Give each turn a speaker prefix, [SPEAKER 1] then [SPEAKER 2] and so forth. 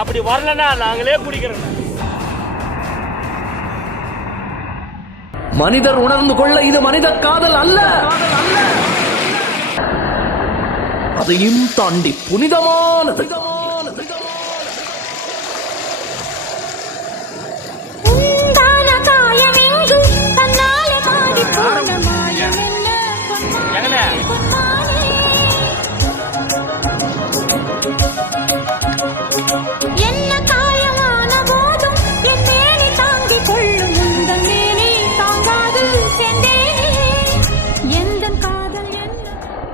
[SPEAKER 1] அப்படி வரலன்னா நாங்களே குடிக்கிறோம்.
[SPEAKER 2] மனிதர் உணர்ந்து கொள்ள இது மனித காதல் அல்ல. அதையும் தாண்டி புனிதமானது.